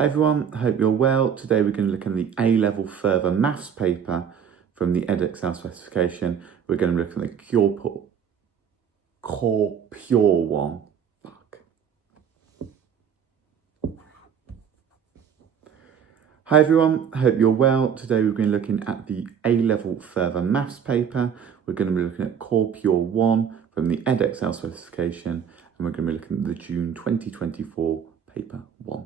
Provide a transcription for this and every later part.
Hi everyone, hope you're well. Today we're going to look at the A-level further maths paper from the Edexcel specification. We're going to look at the core pure one. Hi everyone, hope you're well. Today we're going to be looking at the A-level further maths paper. We're going to be looking at core pure 1 from the Edexcel specification, and we're going to be looking at the June 2024 paper 1.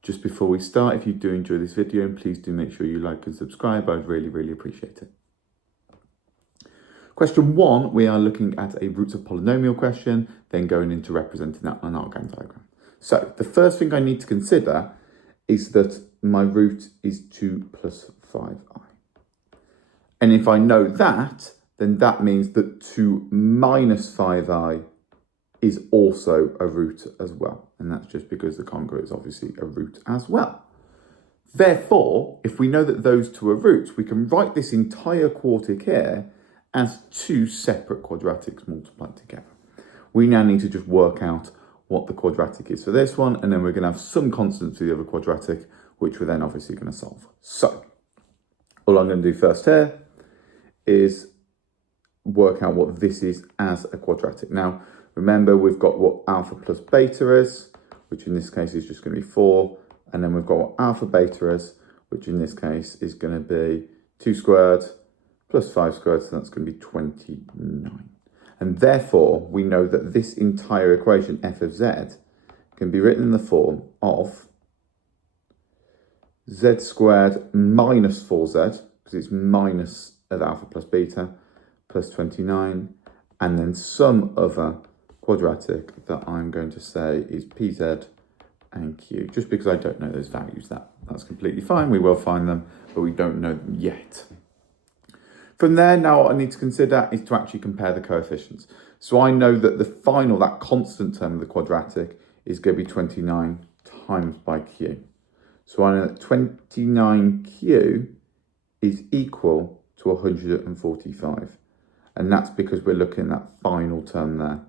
Just before we start, if you do enjoy this video, please do make sure you like and subscribe. I'd really appreciate it. Question 1, we are looking at a roots of polynomial question, then going into representing that on an Argand diagram. So the first thing I need to consider is that my root is 2 plus 5i. And if I know that, then that means that 2 minus 5i is also a root as well. And that's just because the congruent is obviously a root as well. Therefore, if we know that those two are roots, we can write this entire quartic here as two separate quadratics multiplied together. We now need to just work out what the quadratic is for this one, and then we're going to have some constants for the other quadratic, which we're then obviously going to solve. So, all I'm going to do first here is work out what this is as a quadratic. Now, remember, we've got what alpha plus beta is, which in this case is just going to be 4. And then we've got what alpha beta is, which in this case is going to be 2 squared plus 5 squared. So that's going to be 29. And therefore, we know that this entire equation, f of z, can be written in the form of z squared minus 4z, because it's minus of alpha plus beta, plus 29, and then some other quadratic that I'm going to say is pz and q. Just because I don't know those values, that's completely fine. We will find them, but we don't know them yet. From there, now what I need to consider is to actually compare the coefficients. So I know that the final, that constant term of the quadratic, is going to be 29 times by q. So I know that 29q is equal to 145. And that's because we're looking at that final term there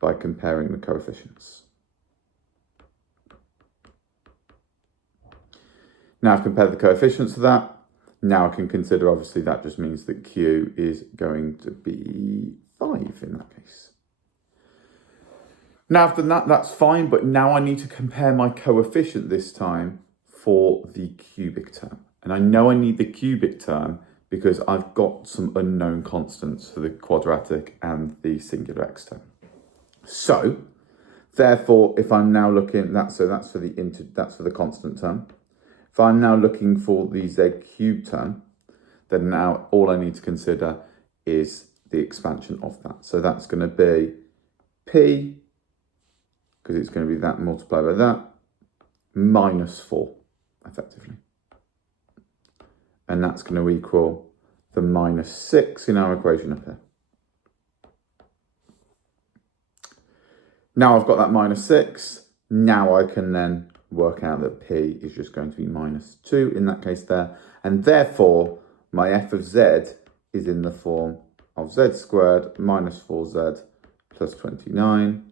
by comparing the coefficients. Now I've compared the coefficients of that. Now I can consider, obviously, that just means that q is going to be 5 in that case. Now after that, that's fine, but now I need to compare my coefficient this time for the cubic term. And I know I need the cubic term because I've got some unknown constants for the quadratic and the singular x term. So, therefore, if I'm now looking, that's for the constant term. If I'm now looking for the z cubed term, then now all I need to consider is the expansion of that. So that's going to be p, because it's going to be that multiplied by that, minus 4, effectively. And that's going to equal the minus 6 in our equation up here. Now I've got that minus 6. Now I can then work out that p is just going to be minus 2 in that case there. And therefore, my f of z is in the form of z squared minus 4z plus 29.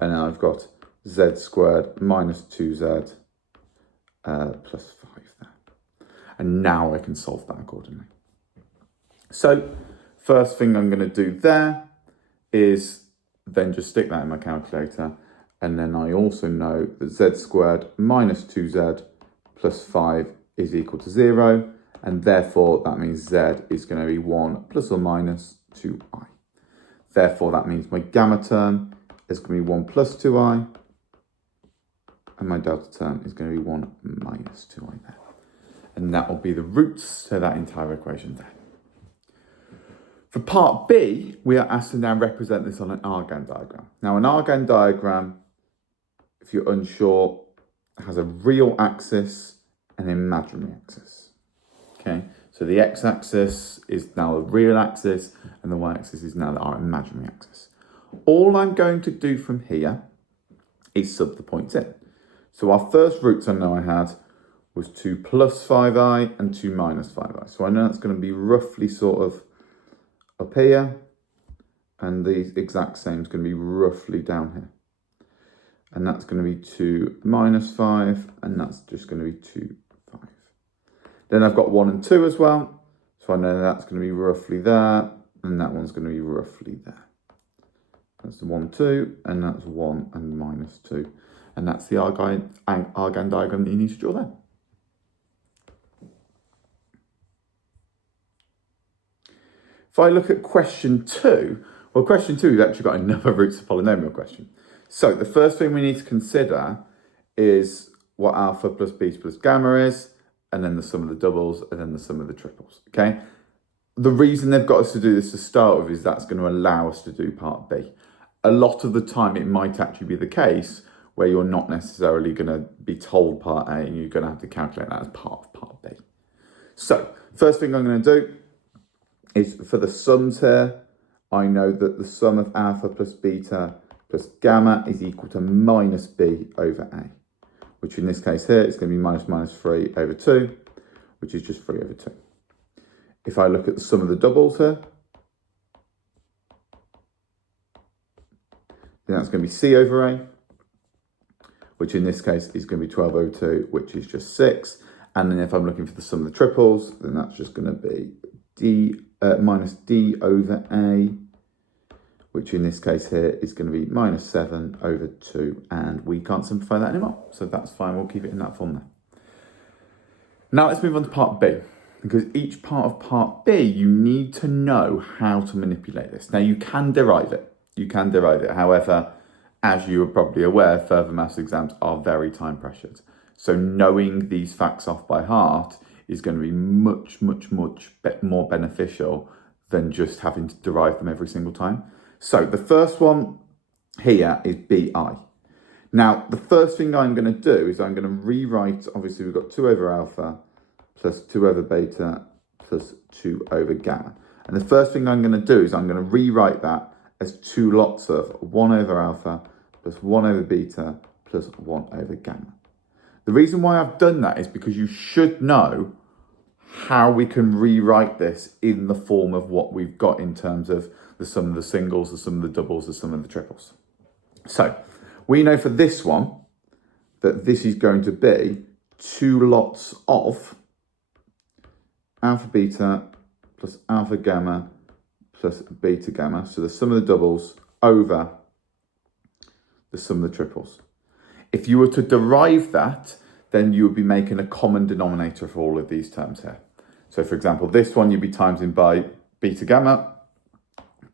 And now I've got z squared minus 2z plus 5 there. And now I can solve that accordingly. So, first thing I'm going to do there is then just stick that in my calculator. And then I also know that z squared minus 2z plus 5 is equal to 0. And therefore, that means z is going to be 1 plus or minus 2i. Therefore, that means my gamma term is going to be 1 plus 2i. And my delta term is going to be 1 minus 2i there. And that will be the roots to that entire equation there. For part B, we are asked to now represent this on an Argand diagram. Now, an Argand diagram, if you're unsure, has a real axis and an imaginary axis. Okay, so the x-axis is now the real axis, and the y-axis is now our imaginary axis. All I'm going to do from here is sub the points in. So our first roots I know I had was 2 plus 5i and 2 minus 5i. So I know that's going to be roughly sort of up here, and the exact same is going to be roughly down here. and that's going to be 2 minus 5, and that's just going to be 2, 5. Then I've got 1 and 2 as well, so I know that's going to be roughly there, and that one's going to be roughly there. That's the 1, 2, and that's 1 and minus 2. And that's the Argand diagram that you need to draw there. If I look at question 2, well, question 2, we've actually got another roots of polynomial question. So the first thing we need to consider is what alpha plus beta plus gamma is, and then the sum of the doubles, and then the sum of the triples, okay? The reason they've got us to do this to start with is that's going to allow us to do part B. A lot of the time it might actually be the case where you're not necessarily going to be told part A and you're going to have to calculate that as part of part B. So, first thing I'm going to do is for the sums here, I know that the sum of alpha plus beta plus gamma is equal to minus B over A, which in this case here is going to be minus 3 over 2, which is just 3 over 2. If I look at the sum of the doubles here, then that's going to be C over A, which in this case is going to be 12 over 2, which is just 6. And then if I'm looking for the sum of the triples, then that's just going to be minus D over A, which in this case here is going to be minus 7 over 2. And we can't simplify that anymore. So that's fine. We'll keep it in that form there. Now let's move on to part B. Because each part of part B, you need to know how to manipulate this. Now you can derive it. You can derive it. However, as you are probably aware, further maths exams are very time pressured. So knowing these facts off by heart is going to be much more beneficial than just having to derive them every single time. So the first one here is BI. Now, the first thing I'm going to do is I'm going to rewrite, obviously we've got 2 over alpha plus 2 over beta plus 2 over gamma. And the first thing I'm going to do is I'm going to rewrite that as 2 lots of 1 over alpha plus 1 over beta plus 1 over gamma. The reason why I've done that is because you should know how we can rewrite this in the form of what we've got in terms of the sum of the singles, the sum of the doubles, the sum of the triples. So we know for this one that this is going to be 2 lots of alpha beta plus alpha gamma plus beta gamma. So the sum of the doubles over the sum of the triples. If you were to derive that, then you would be making a common denominator for all of these terms here. So for example, this one you'd be timesing by beta gamma,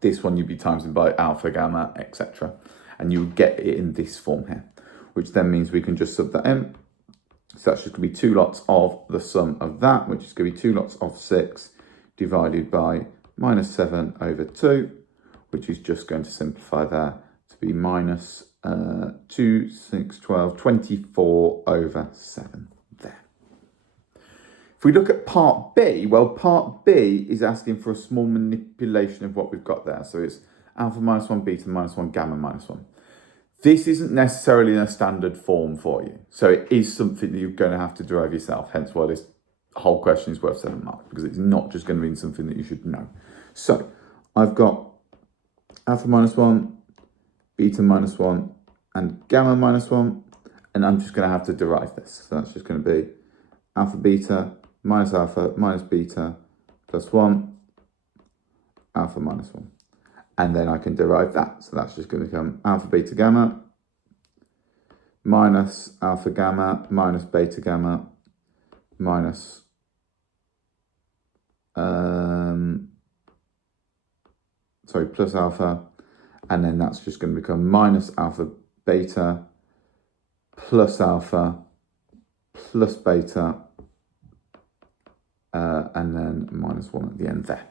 this one you'd be timesing by alpha gamma, etc. And you would get it in this form here, which then means we can just sub that in. So that's just going to be 2 lots of the sum of that, which is going to be 2 lots of 6 divided by minus 7 over 2, which is just going to simplify there to be minus 2, 6, 12, 24 over 7 there. If we look at part B, well, part B is asking for a small manipulation of what we've got there. So it's alpha minus 1, beta minus 1, gamma minus 1. This isn't necessarily in a standard form for you. So it is something that you're going to have to derive yourself, hence why this whole question is worth 7 marks, because it's not just going to be something that you should know. So I've got alpha minus 1, beta minus 1, and gamma minus 1, and I'm just going to have to derive this. So that's just going to be alpha beta minus beta plus 1, alpha minus 1. And then I can derive that. So that's just going to become alpha beta gamma minus alpha gamma minus beta gamma minus plus alpha, and then that's just going to become minus alpha beta plus alpha plus beta, and then minus 1 at the end there.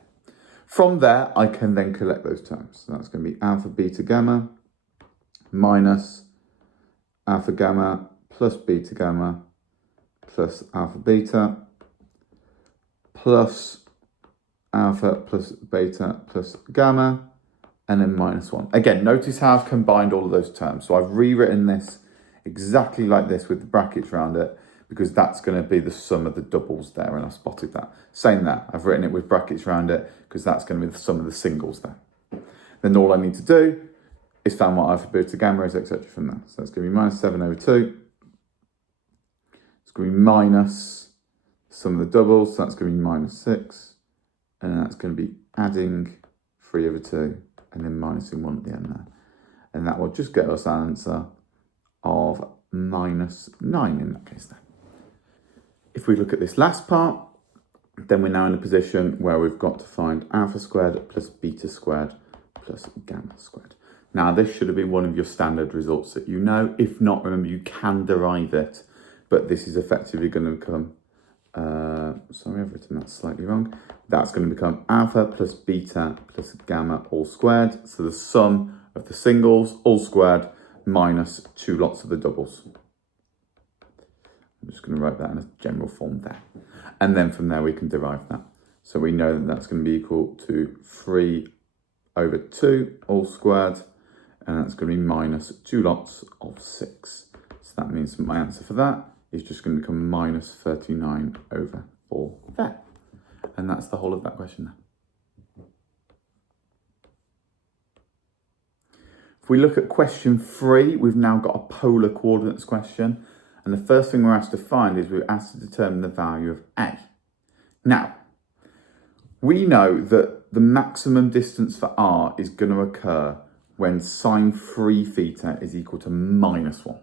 From there, I can then collect those terms. So that's going to be alpha beta gamma minus alpha gamma plus beta gamma plus alpha beta plus alpha plus beta plus gamma, and then minus 1. Again, notice how I've combined all of those terms. So I've rewritten this exactly like this with the brackets around it, because that's going to be the sum of the doubles there, and I spotted that. Same there, I've written it with brackets around it, because that's going to be the sum of the singles there. Then all I need to do is found what alpha, beta, gamma is, etc. from there. So it's going to be minus 7 over 2. It's going to be minus sum of the doubles, so that's going to be minus 6. And that's going to be adding 3 over 2 and then minusing 1 at the end there. And that will just get us an answer of minus 9 in that case then. If we look at this last part, then we're now in a position where we've got to find alpha squared plus beta squared plus gamma squared. Now, this should have been one of your standard results that you know. If not, remember, you can derive it, but this is effectively going to become, sorry, I've written that slightly wrong. That's going to become alpha plus beta plus gamma all squared. So the sum of the singles all squared minus 2 lots of the doubles. I'm just going to write that in a general form there. And then from there we can derive that. So we know that that's going to be equal to 3 over 2 all squared. And that's going to be minus 2 lots of 6. So that means that my answer for that is just going to become minus 39 over 4 there. And that's the whole of that question there. If we look at question 3, we've now got a polar coordinates question. And the first thing we're asked to find is we're asked to determine the value of A. Now, we know that the maximum distance for R is going to occur when sine 3 theta is equal to minus 1.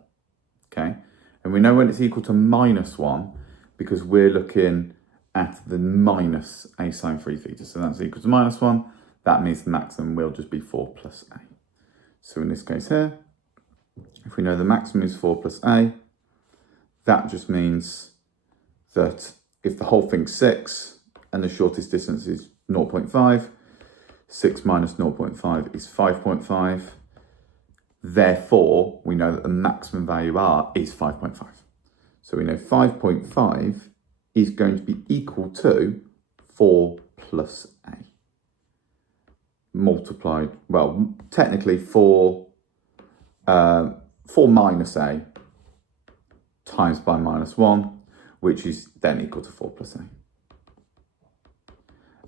Okay? And we know when it's equal to minus 1 because we're looking at the minus A sine 3 theta. So that's equal to minus 1. That means the maximum will just be 4 plus A. So in this case here, if we know the maximum is 4 plus A, that just means that if the whole thing's 6 and the shortest distance is 0.5, 6 minus 0.5 is 5.5. Therefore, we know that the maximum value R is 5.5. So we know 5.5 is going to be equal to 4 plus A. Multiplied, well, technically 4 minus A times by minus 1, which is then equal to 4 plus A.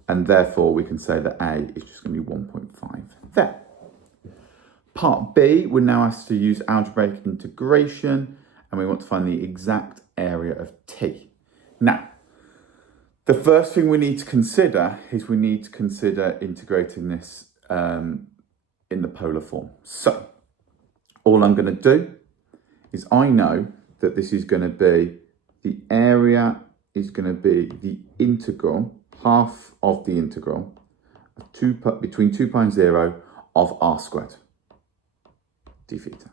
And therefore, we can say that A is just going to be 1.5 there. Part B, we're now asked to use algebraic integration, and we want to find the exact area of T. Now, the first thing we need to consider is we need to consider integrating this in the polar form. So, all I'm going to do is I know that this is going to be, the area is going to be the integral, half of the integral, of between 2 pi and 0 of R squared, d theta.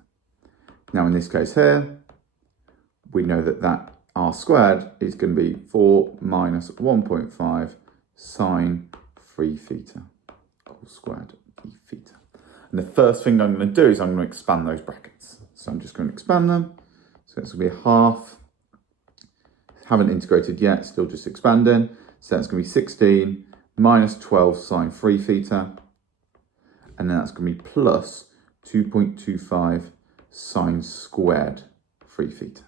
Now in this case here, we know that that R squared is going to be 4 minus 1.5 sine 3 theta, all squared d theta. And the first thing I'm going to do is I'm going to expand those brackets. So I'm just going to expand them. So it's going to be half, haven't integrated yet, still just expanding. So that's going to be 16 minus 12 sine 3 theta. And then that's going to be plus 2.25 sine squared 3 theta.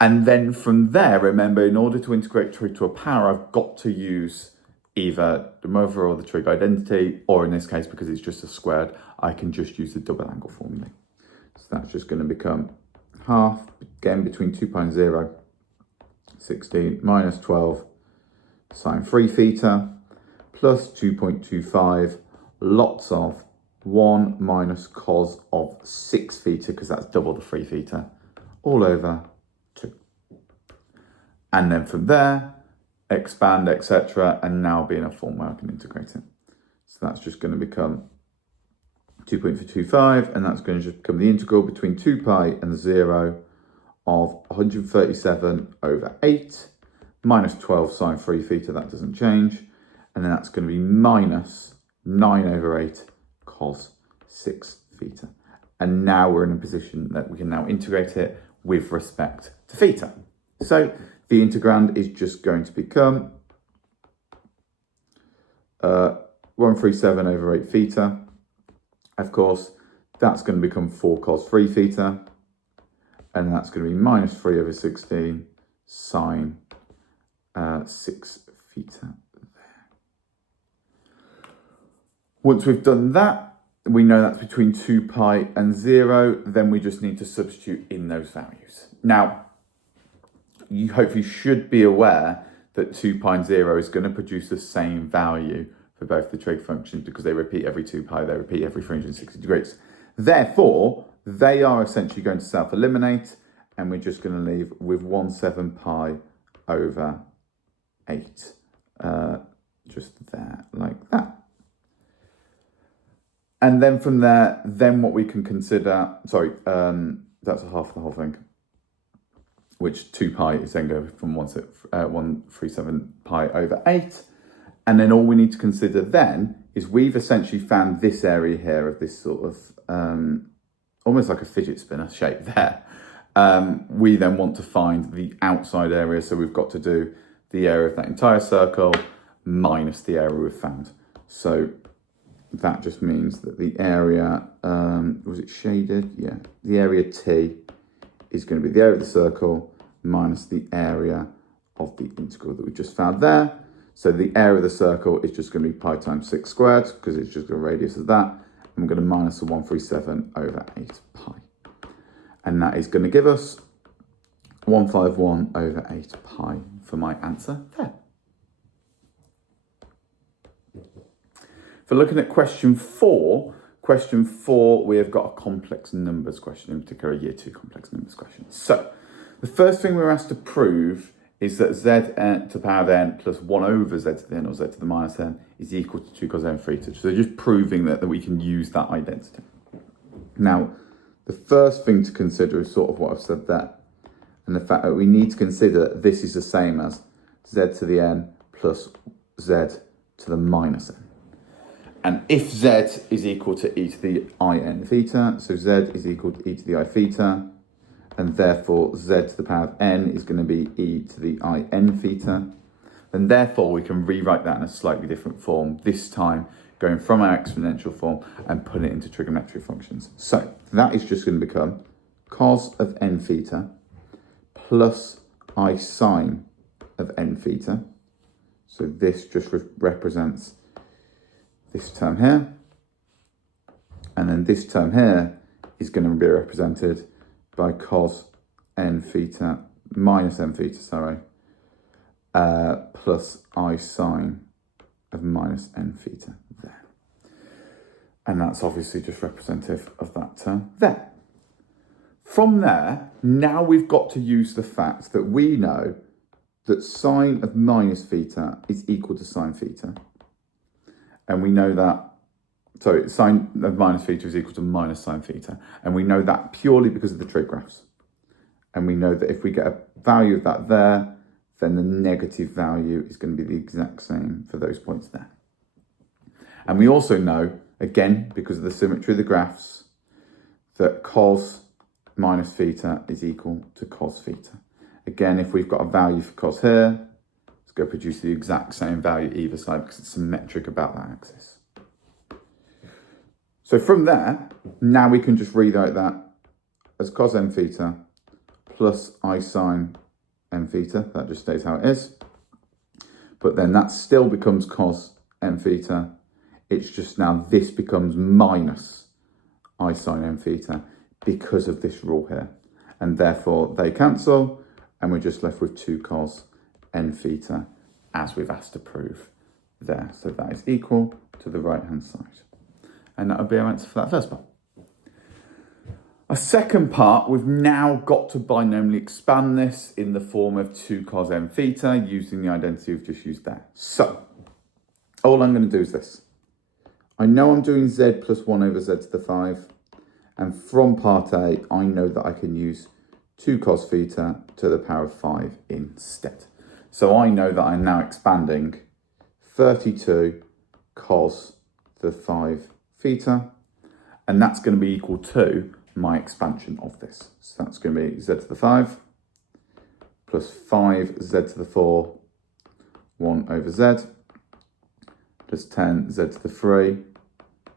And then from there, remember, in order to integrate trig to a power, I've got to use either De Moivre or the trig identity, or in this case, because it's just a squared, I can just use the double angle formula. So that's just going to become half, again, between 2 pi and 0, 16 minus 12 sine 3 theta, plus 2.25 lots of 1 minus cos of 6 theta, because that's double the 3 theta, all over 2. And then from there, expand, etc., and now be in a form where I can integrate it. So that's just going to become 2.25, and that's going to just become the integral between 2 pi and 0 of 137 over 8 minus 12 sine 3 theta, that doesn't change, and then that's going to be minus 9 over 8 cos 6 theta. And now we're in a position that we can now integrate it with respect to theta. So the integrand is just going to become 137 over 8 theta. Of course, that's going to become 4 cos 3 theta. And that's going to be minus 3 over 16 sine 6 theta there. Once we've done that, we know that's between 2 pi and 0, then we just need to substitute in those values. Now, you hopefully should be aware that 2 pi and 0 is going to produce the same value for both the trig functions because they repeat every 2 pi, they repeat every 360 degrees. Therefore, they are essentially going to self-eliminate, and we're just going to leave with 1/7 pi over 8, just there, like that. And then from there, then what we can consider, that's a half of the whole thing, which 2 pi is then going from 137 pi over 8. And then all we need to consider then is we've essentially found this area here of this sort of, almost like a fidget spinner shape there. We then want to find the outside area. So we've got to do the area of that entire circle minus the area we've found. So that just means that the area, was it shaded? Yeah, the area T is going to be the area of the circle minus the area of the integral that we just found there. So the area of the circle is just going to be pi times 6 squared because it's just a radius of that. And we're going to minus the 137 over 8 pi. And that is going to give us 151 over 8 pi for my answer there. For looking at question 4, we have got a complex numbers question, in particular a year 2 complex numbers question. So the first thing we're asked to prove is that z to the power of n plus 1 over z to the n or z to the minus n is equal to 2 cos n theta. So just proving that we can use that identity. Now, the first thing to consider is sort of what I've said there, and the fact that we need to consider that this is the same as z to the n plus z to the minus n. And if z is equal to e to the I n theta, so z is equal to e to the I theta, and therefore z to the power of n is going to be e to the I n theta, then therefore we can rewrite that in a slightly different form, this time going from our exponential form and put it into trigonometric functions. So that is just going to become cos of n theta plus I sine of n theta. So this just represents this term here, and then this term here is going to be represented by cos n theta minus n theta, plus I sine of minus n theta there. And that's obviously just representative of that term there. From there, now we've got to use the fact that we know that sine of minus theta is equal to sine theta. And we know that, sine of minus theta is equal to minus sine theta. And we know that purely because of the trig graphs. And we know that if we get a value of that there, then the negative value is going to be the exact same for those points there. And we also know, again, because of the symmetry of the graphs, that cos minus theta is equal to cos theta. Again, if we've got a value for cos here, it's going to produce the exact same value either side because it's symmetric about that axis. So from there, now we can just rewrite that as cos n theta plus I sine n theta. That just stays how it is. But then that still becomes cos n theta. It's just now this becomes minus I sine n theta because of this rule here. And therefore they cancel, and we're just left with 2 cos n theta as we've asked to prove there. So that is equal to the right-hand side. And that would be our answer for that first part. A second part, we've now got to binomially expand this in the form of 2 cos n theta using the identity we've just used there. So, all I'm going to do is this. I know I'm doing z plus 1 over z to the 5. And from part A, I know that I can use 2 cos theta to the power of 5 instead. So I know that I'm now expanding 32 cos the 5 theta. And that's going to be equal to my expansion of this. So that's going to be z to the 5 plus 5z to the 4, 1 over z, plus 10z to the 3,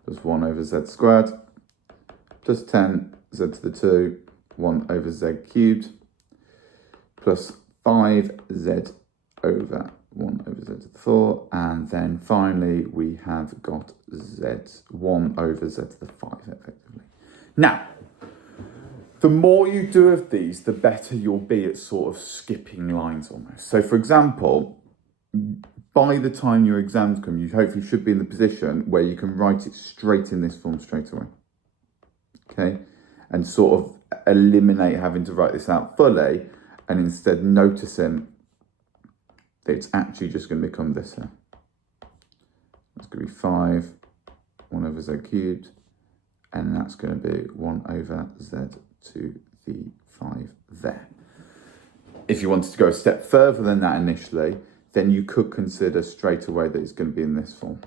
plus 1 over z squared, plus 10z to the 2, 1 over z cubed, plus 5z over 1 over z to the 4. And then finally, we have got z, 1 over z to the 5, effectively. Now, the more you do of these, the better you'll be at sort of skipping lines almost. So, for example, by the time your exams come, you hopefully should be in the position where you can write it straight in this form straight away. Okay? And sort of eliminate having to write this out fully and instead noticing that it's actually just going to become this here. That's going to be 5, 1 over z cubed, and that's going to be 1 over z to the 5 there. If you wanted to go a step further than that initially, then you could consider straight away that it's going to be in this form.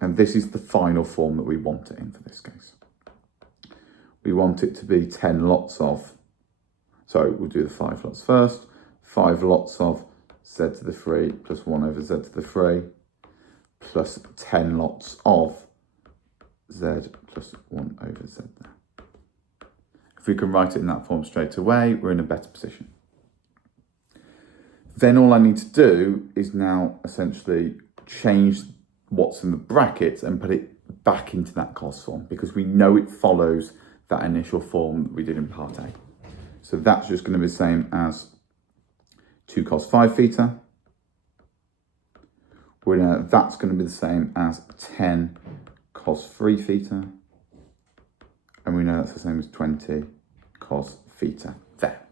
And this is the final form that we want it in for this case. We want it to be 10 lots of, so we'll do the 5 lots first, 5 lots of z to the 3 plus 1 over z to the 3 plus 10 lots of z plus 1 over z there. If we can write it in that form straight away, we're in a better position. Then all I need to do is now essentially change what's in the brackets and put it back into that cos form because we know it follows that initial form that we did in part A. So that's just going to be the same as 2 cos 5 theta. We know that's going to be the same as 10 cos 3 theta. And we know that's the same as 20 cos theta there.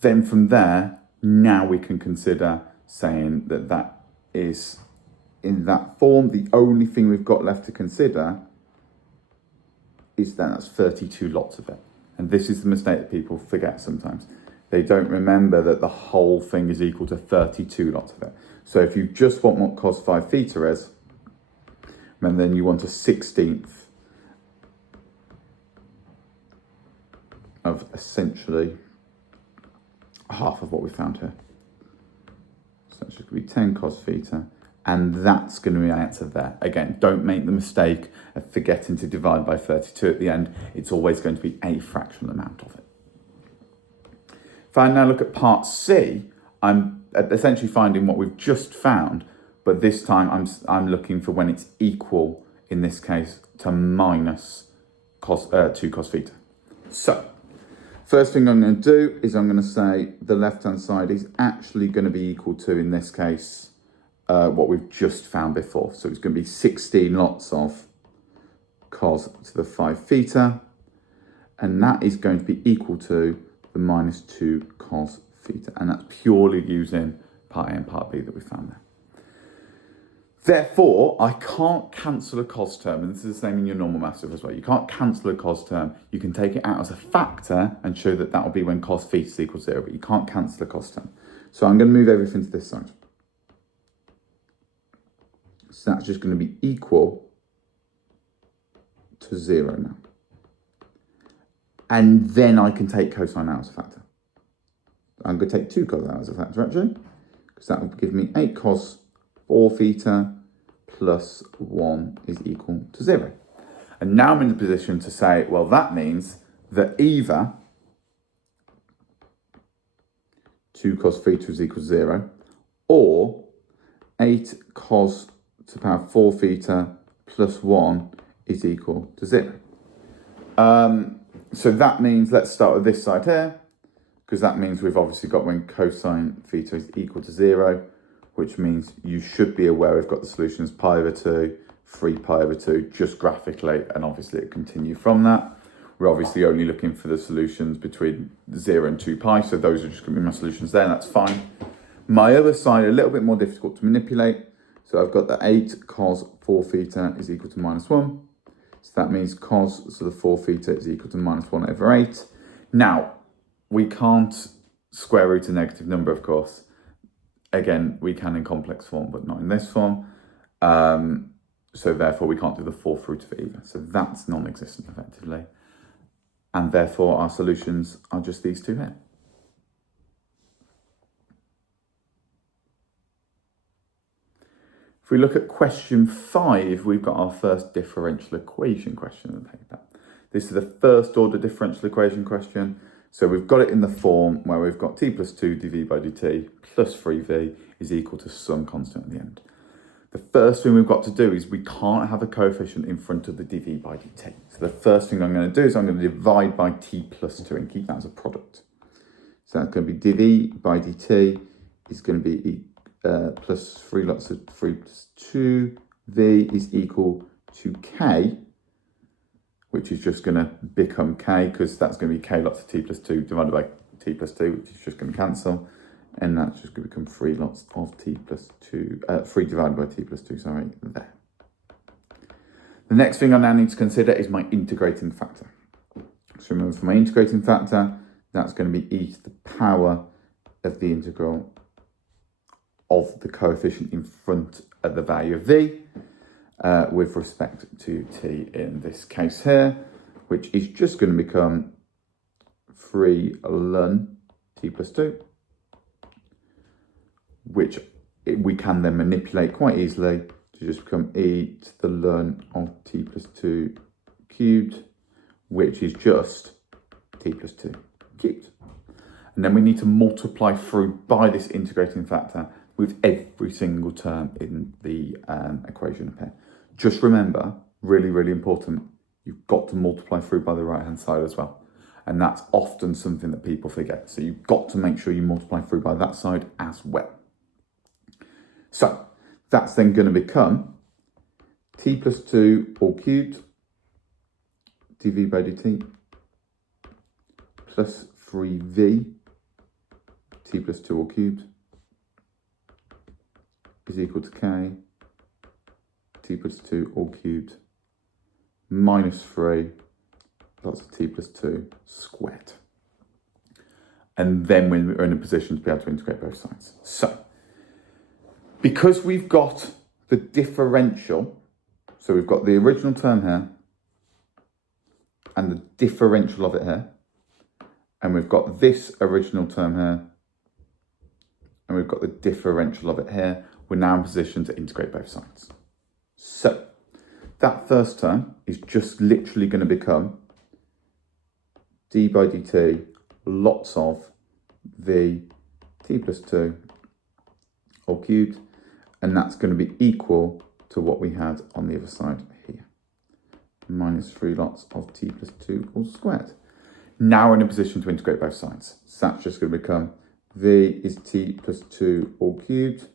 Then from there, now we can consider saying that that is in that form. The only thing we've got left to consider is that that's 32 lots of it. And this is the mistake that people forget sometimes. They don't remember that the whole thing is equal to 32 lots of it. So if you just want what cos 5 theta is, and then you want a 16th of essentially half of what we found here. So it's just going to be 10 cos theta, and that's going to be our answer there. Again, don't make the mistake of forgetting to divide by 32 at the end. It's always going to be a fractional amount of it. If I now look at part C, I'm essentially finding what we've just found, but this time I'm looking for when it's equal, in this case, to minus 2 cos theta. So, first thing I'm going to do is I'm going to say the left-hand side is actually going to be equal to, in this case, what we've just found before. So it's going to be 16 lots of cos to the 5 theta, and that is going to be equal to the minus 2 cos theta, and that's purely using part A and part B that we found there. Therefore, I can't cancel a cos term, and this is the same in your normal maths as well. You can't cancel a cos term. You can take it out as a factor and show that that will be when cos theta is equal to 0, but you can't cancel a cos term. So I'm going to move everything to this side. So that's just going to be equal to 0 now. And then I can take cosine out as a factor. I'm going to take 2 cos out as a factor, actually, because that would give me 8 cos 4 theta plus 1 is equal to 0. And now I'm in the position to say, well, that means that either 2 cos theta is equal to 0, or 8 cos to the power 4 theta plus 1 is equal to 0. So that means, let's start with this side here, because that means we've obviously got when cosine theta is equal to 0, which means you should be aware we've got the solutions pi over 2, 3 pi over 2, just graphically, and obviously it continue from that. We're obviously only looking for the solutions between 0 and 2 pi, so those are just going to be my solutions there, and that's fine. My other side, a little bit more difficult to manipulate, so I've got that 8 cos 4 theta is equal to minus 1. So that means cos to the 4 theta is equal to minus 1 over 8. Now, we can't square root a negative number, of course. Again, we can in complex form, but not in this form. So therefore, we can't do the 4th root of it either. So that's non-existent, effectively. And therefore, our solutions are just these two here. If we look at question 5, we've got our first differential equation question in the paper. This is the first order differential equation question. So we've got it in the form where we've got t plus 2 dv by dt plus 3v is equal to some constant at the end. The first thing we've got to do is we can't have a coefficient in front of the dv by dt. So the first thing I'm going to do is I'm going to divide by t plus 2 and keep that as a product. So that's going to be dv by dt is going to be plus 3 lots of 3 plus 2. V is equal to k, which is just going to become k because that's going to be k lots of t plus 2 divided by t plus 2, which is just going to cancel. And that's just going to become 3 lots of t plus 2, 3 divided by t plus 2, sorry, there. The next thing I now need to consider is my integrating factor. So remember, for my integrating factor, that's going to be e to the power of the integral of the coefficient in front of the value of v with respect to t in this case here, which is just going to become 3 ln t plus 2, which we can then manipulate quite easily to just become e to the ln of t plus 2 cubed, which is just t plus 2 cubed. And then we need to multiply through by this integrating factor with every single term in the equation up here. Just remember, really, really important, you've got to multiply through by the right-hand side as well. And that's often something that people forget. So you've got to make sure you multiply through by that side as well. So that's then going to become t plus 2 all cubed dv by dt plus 3v t plus 2 all cubed is equal to k t plus 2 all cubed minus 3 lots of t plus 2 squared. And then we're in a position to be able to integrate both sides. So, because we've got the differential, so we've got the original term here and the differential of it here, and we've got this original term here, and we've got the differential of it here, we're now in position to integrate both sides. So that first term is just literally going to become d by dt lots of v t plus 2 all cubed, and that's going to be equal to what we had on the other side here, minus 3 lots of t plus 2 all squared. Now we're in a position to integrate both sides. So that's just going to become v is t plus 2 all cubed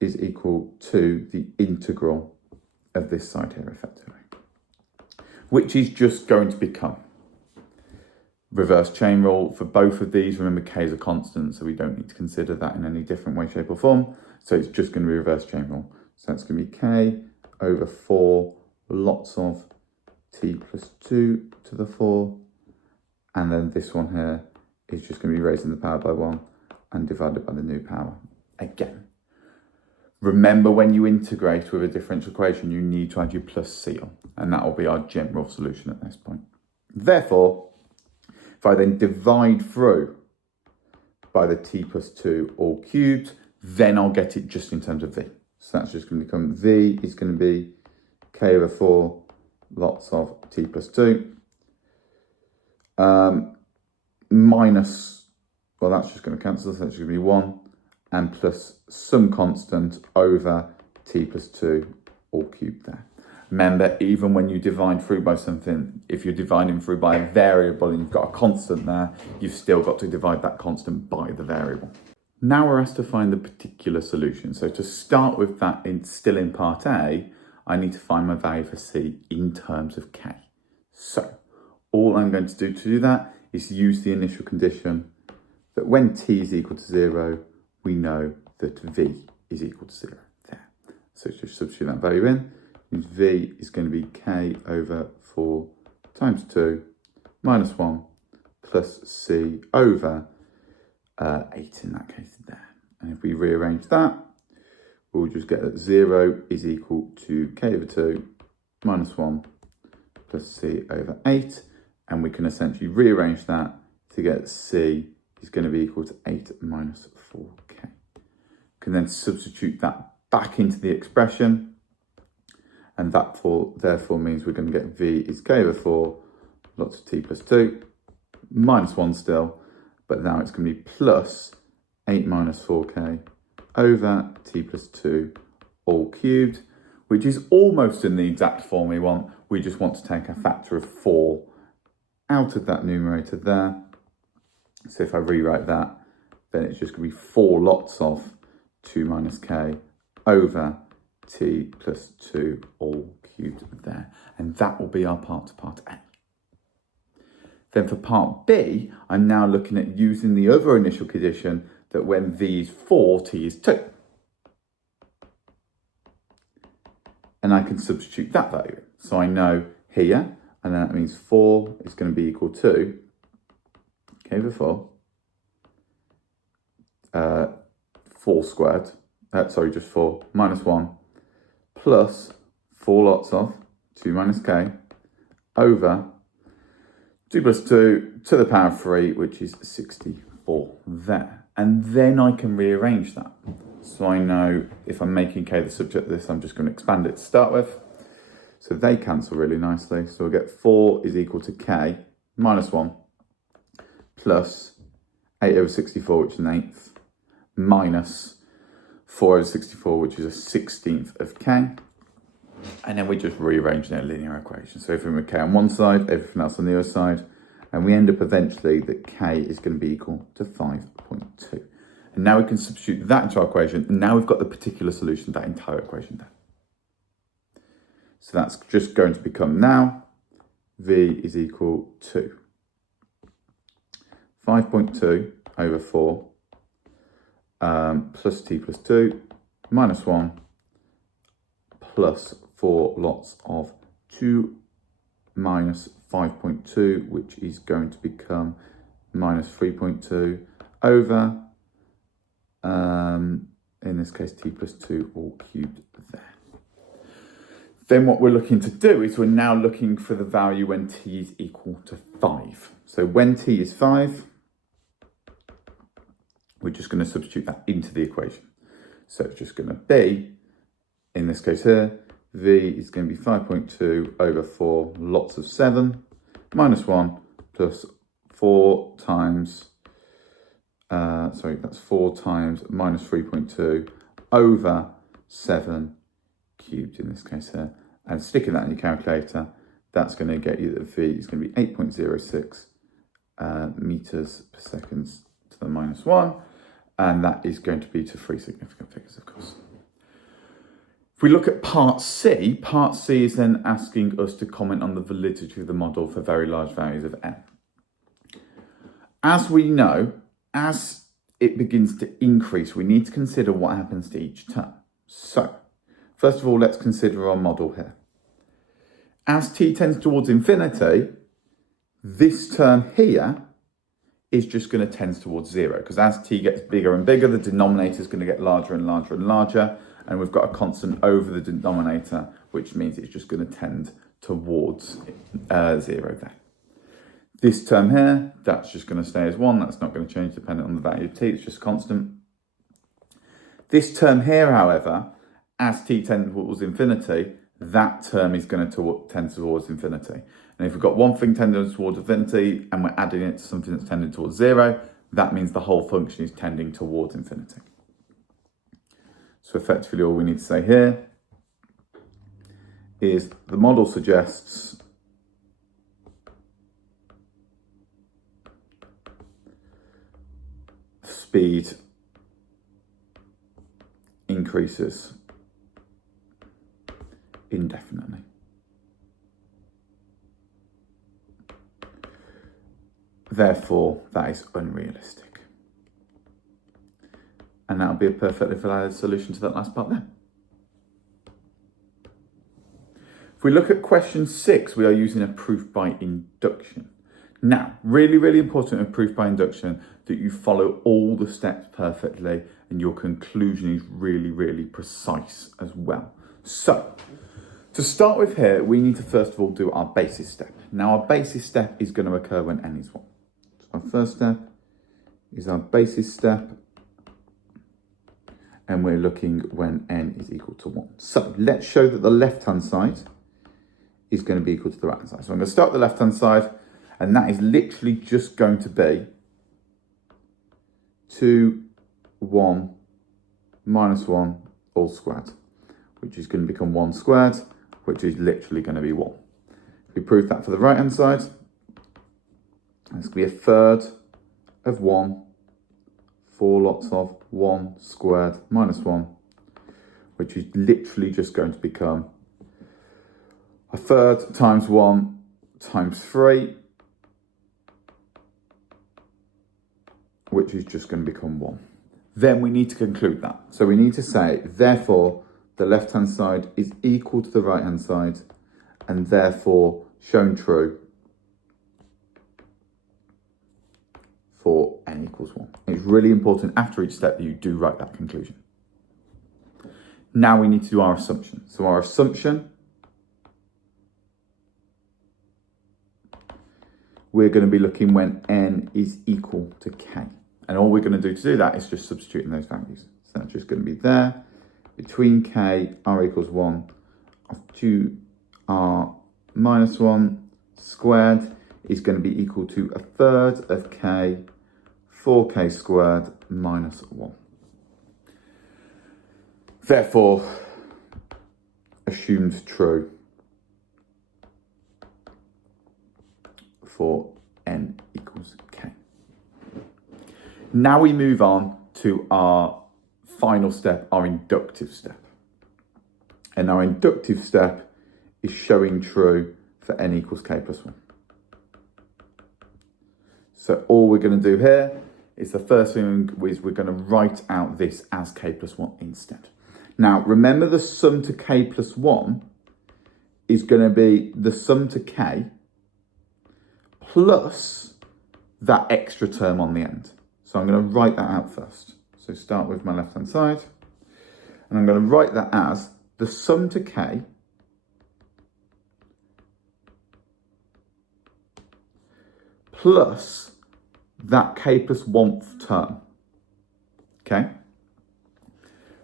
is equal to the integral of this side here, effectively, which is just going to become reverse chain rule for both of these. Remember, k is a constant, so we don't need to consider that in any different way, shape or form. So it's just going to be reverse chain rule. So that's going to be k over 4 lots of t plus 2 to the 4. And then this one here is just going to be raising the power by 1 and divided by the new power again. Remember, when you integrate with a differential equation, you need to add your plus seal, and that will be our general solution at this point. Therefore, if I then divide through by the t plus 2 all cubed, then I'll get it just in terms of v. So that's just going to become v is going to be k over 4 lots of t plus 2 minus, well, that's just going to cancel, so that's going to be 1, and plus some constant over t plus 2 all cubed there. Remember, even when you divide through by something, if you're dividing through by a variable and you've got a constant there, you've still got to divide that constant by the variable. Now we're asked to find the particular solution. So to start with that, still in part A, I need to find my value for c in terms of k. So all I'm going to do that is use the initial condition that when t is equal to 0, we know that v is equal to 0 there. So just substitute that value in. Means v is going to be k over 4 times 2 minus 1 plus c over 8 in that case there. And if we rearrange that, we'll just get that 0 is equal to k over 2 minus 1 plus c over 8. And we can essentially rearrange that to get c is going to be equal to 8 minus 4k. Can then substitute that back into the expression. And that therefore means we're going to get v is k over 4 lots of t plus 2 minus 1 still, but now it's going to be plus 8 minus 4k over t plus 2 all cubed, which is almost in the exact form we want. We just want to take a factor of 4 out of that numerator there. So if I rewrite that, then it's just going to be 4 lots of 2 minus k over t plus 2 all cubed there. And that will be our part to part A. Then for part B, I'm now looking at using the other initial condition that when v is 4, t is 2. And I can substitute that value in. So I know here, and that means 4 is going to be equal to, k over 4, 4 squared, just 4, minus 1, plus 4 lots of 2 minus k over 2 plus 2 to the power of 3, which is 64 there. And then I can rearrange that. So I know if I'm making k the subject of this, I'm just going to expand it to start with. So they cancel really nicely. So we'll get 4 is equal to k minus 1 plus 8 over 64, which is an eighth, minus 4 over 64, which is a 16th of k. And then we just rearrange a linear equation. So everything with k on one side, everything else on the other side. And we end up eventually that k is going to be equal to 5.2. And now we can substitute that into our equation. And now we've got the particular solution to that entire equation there. So that's just going to become now v is equal to 5.2 over 4 plus t plus 2 minus 1 plus 4 lots of 2 minus 5.2, which is going to become minus 3.2 over, in this case, t plus 2 all cubed there. Then what we're looking to do is we're now looking for the value when t is equal to 5. So when t is 5, we're just going to substitute that into the equation. So it's just going to be, in this case here, v is going to be 5.2 over 4 lots of 7 minus 1 plus 4 times, that's 4 times minus 3.2 over 7 cubed in this case here. And sticking that in your calculator, that's going to get you that v is going to be 8.06 meters per second to the minus 1. And that is going to be to 3 significant figures, of course. If we look at part C is then asking us to comment on the validity of the model for very large values of n. As we know, as it begins to increase, we need to consider what happens to each term. So, first of all, let's consider our model here. As t tends towards infinity, this term here is just going to tend towards 0, because as t gets bigger and bigger, the denominator is going to get larger and larger and larger, and we've got a constant over the denominator, which means it's just going to tend towards 0 there. This term here, that's just going to stay as 1. That's not going to change depending on the value of t. It's just constant. This term here, however, as t tends towards infinity, that term is going to tend towards infinity. And if we've got one thing tending towards infinity and we're adding it to something that's tending towards 0, that means the whole function is tending towards infinity. So effectively all we need to say here is the model suggests speed increases indefinitely. Therefore, that is unrealistic. And that'll be a perfectly valid solution to that last part there. If we look at question 6, we are using a proof by induction. Now, really, really important in proof by induction that you follow all the steps perfectly and your conclusion is really, really precise as well. So, to start with here, we need to first of all do our basis step. Now, our basis step is going to occur when n is 1. So our first step is our basis step, and we're looking when n is equal to 1. So let's show that the left-hand side is going to be equal to the right-hand side. So I'm going to start the left-hand side, And that is literally just going to be 2, 1, minus 1, all squared, which is going to become 1 squared, which is literally going to be 1. We prove that for the right-hand side. It's going to be a third of 1, 4 lots of 1 squared minus 1, which is literally just going to become a third times 1 times 3, which is just going to become 1. Then we need to conclude that. So we need to say, therefore, the left-hand side is equal to the right-hand side, and therefore shown true for n equals 1. It's really important after each step that you do write that conclusion. Now we need to do our assumption. So our assumption, we're going to be looking when n is equal to k. And all we're going to do that is just substitute in those values. So that's just going to be there, between k, r equals 1 of 2r minus 1 squared is going to be equal to a third of k, 4k squared minus 1. Therefore, assumed true for n equals k. Now we move on to our final step, our inductive step. And our inductive step is showing true for n equals k plus 1. So all we're going to do here is the first thing is we're going to write out this as k plus 1 instead. Now, remember the sum to k plus 1 is going to be the sum to k plus that extra term on the end. So I'm going to write that out first. So start with my left-hand side. And I'm going to write that as the sum to k plus that k plus 1th term. Okay?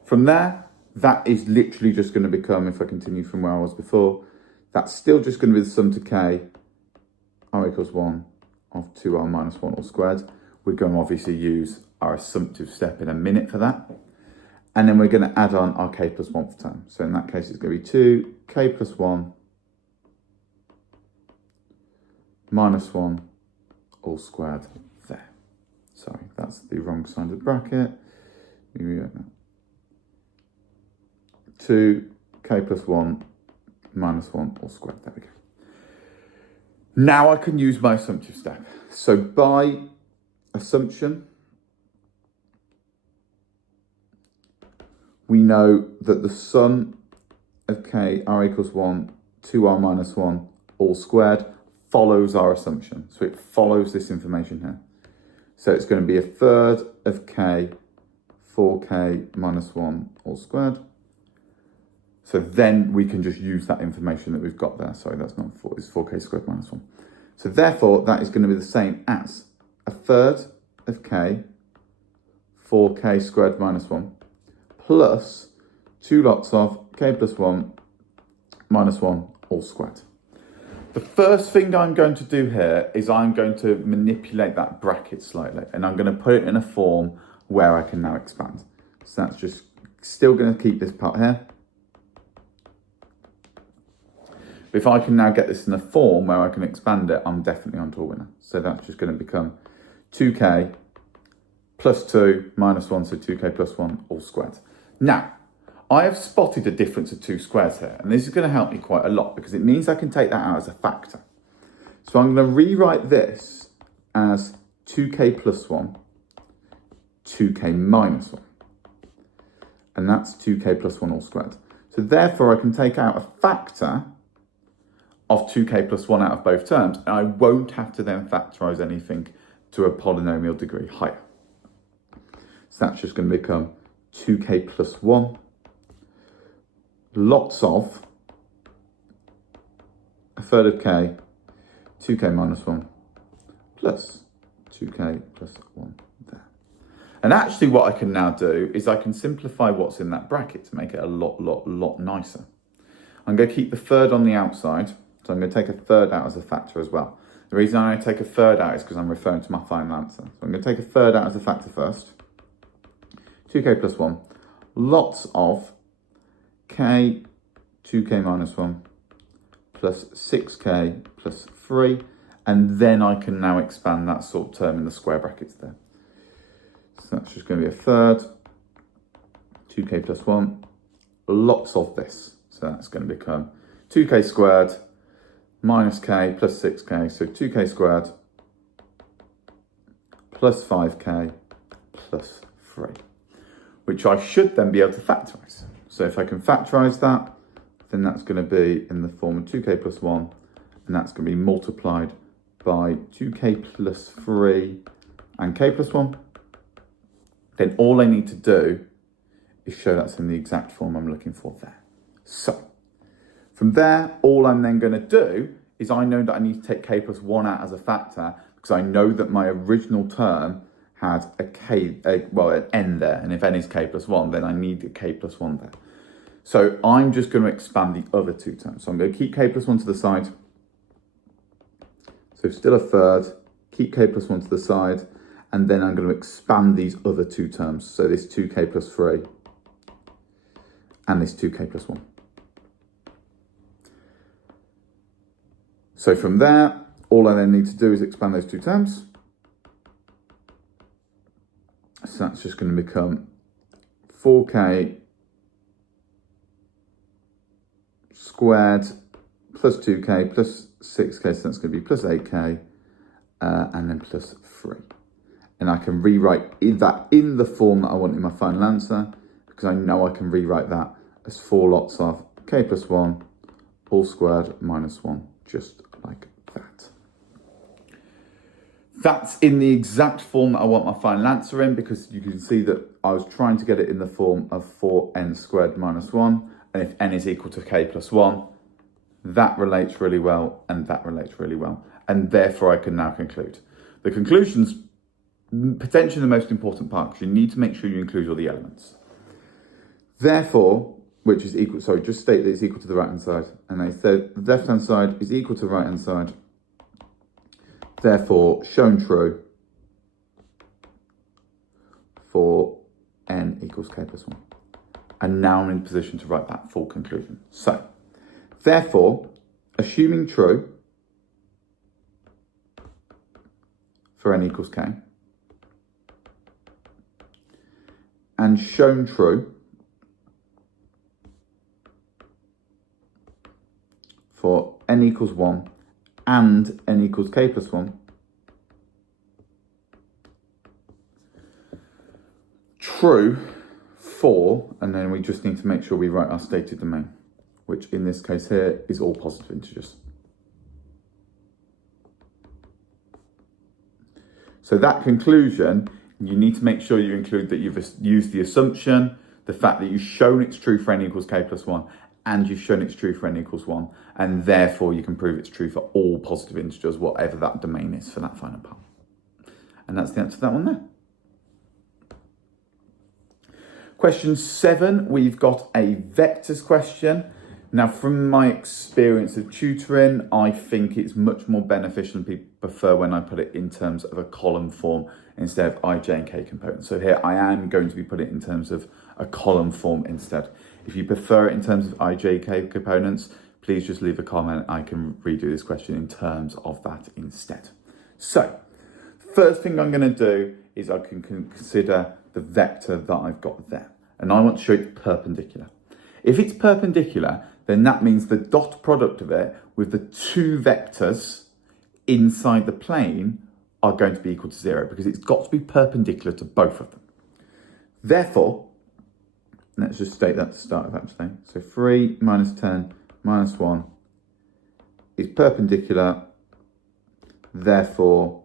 From there, that is literally just going to become, if I continue from where I was before, that's still just going to be the sum to k, r equals 1 of 2r minus 1 all squared. We're going to obviously use our assumptive step in a minute for that. And then we're going to add on our k plus 1th term. So in that case, it's going to be 2k plus 1 minus 1 all squared there. Sorry, that's the wrong side of the bracket. 2k plus 1 minus 1 all squared. There we go. Now I can use my assumptive step. So by assumption, we know that the sum of k, r equals 1, 2r minus 1 all squared follows our assumption. So it follows this information here. So it's going to be a third of k, 4k minus 1 all squared. So then we can just use that information that we've got there. Sorry, that's not 4, it's 4k squared minus 1. So therefore, that is going to be the same as a third of k, 4k squared minus 1, plus 2 lots of k plus 1 minus 1 all squared. The first thing I'm going to do here is I'm going to manipulate that bracket slightly, and I'm going to put it in a form where I can now expand. So that's just still going to keep this part here. But if I can now get this in a form where I can expand it, I'm definitely onto a winner. So that's just going to become 2k plus 2 minus 1, so 2k plus 1 all squared. Now, I have spotted a difference of 2 squares here, and this is going to help me quite a lot because it means I can take that out as a factor. So I'm going to rewrite this as 2k plus 1, 2k minus 1. And that's 2k plus 1 all squared. So therefore, I can take out a factor of 2k plus 1 out of both terms, and I won't have to then factorise anything to a polynomial degree higher. So that's just going to become 2k plus 1, lots of a third of k, 2k minus 1, plus 2k plus 1 there. And actually what I can now do is I can simplify what's in that bracket to make it a lot nicer. I'm going to keep the third on the outside, so I'm going to take a third out as a factor as well. The reason I take a third out is because I'm referring to my final answer. So I'm going to take a third out as a factor first. 2k plus 1. Lots of k, 2k minus 1, plus 6k plus 3. And then I can now expand that sort of term in the square brackets there. So that's just going to be a third. 2k plus 1. Lots of this. So that's going to become 2k squared minus k plus 6k. So 2k squared plus 5k plus 3. Which I should then be able to factorise. So if I can factorise that, then that's going to be in the form of 2k plus 1, and that's going to be multiplied by 2k plus 3 and k plus 1. Then all I need to do is show that's in the exact form I'm looking for there. So from there, all I'm then going to do is I know that I need to take k plus 1 out as a factor because I know that my original term had an n there, and if n is k plus 1, then I need a k plus 1 there. So I'm just going to expand the other two terms. So I'm going to keep k plus 1 to the side. So still a third, keep k plus 1 to the side, and then I'm going to expand these other two terms. So this 2k plus 3 and this 2k plus 1. So from there, all I then need to do is expand those two terms. So that's just going to become 4k squared plus 2k plus 6k, so that's going to be plus 8k, and then plus 3. And I can rewrite that in the form that I want in my final answer, because I know I can rewrite that as 4 lots of k plus 1 all squared minus 1, just like that. That's in the exact form that I want my final answer in, because you can see that I was trying to get it in the form of 4n squared minus 1. And if n is equal to k plus 1, that relates really well, and that relates really well. And therefore, I can now conclude. The conclusion's potentially the most important part, because you need to make sure you include all the elements. Therefore, which is equal, sorry, just state that it's equal to the right-hand side. And they said the left-hand side is equal to the right-hand side. Therefore, shown true for n equals k plus 1. And now I'm in position to write that full conclusion. So, therefore, assuming true for n equals k, and shown true for n equals 1 and n equals k plus 1, true for, and then we just need to make sure we write our stated domain, which in this case here is all positive integers. So that conclusion, you need to make sure you include that you've used the assumption, the fact that you've shown it's true for n equals k plus 1, and you've shown it's true for n equals 1, and therefore you can prove it's true for all positive integers, whatever that domain is for that final part. And that's the answer to that one there. Question 7, we've got a vectors question. Now, from my experience of tutoring, I think it's much more beneficial and people prefer when I put it in terms of a column form instead of ij and k components. So here I am going to be putting it in terms of a column form instead. If you prefer it in terms of ij, k components, please just leave a comment. I can redo this question in terms of that instead. So, first thing I'm going to do is I can consider the vector that I've got there. And I want to show it's perpendicular. If it's perpendicular, then that means the dot product of it with the two vectors inside the plane are going to be equal to 0, because it's got to be perpendicular to both of them. Therefore, let's just state that to start with actually. So 3 minus 10 minus 1 is perpendicular. Therefore,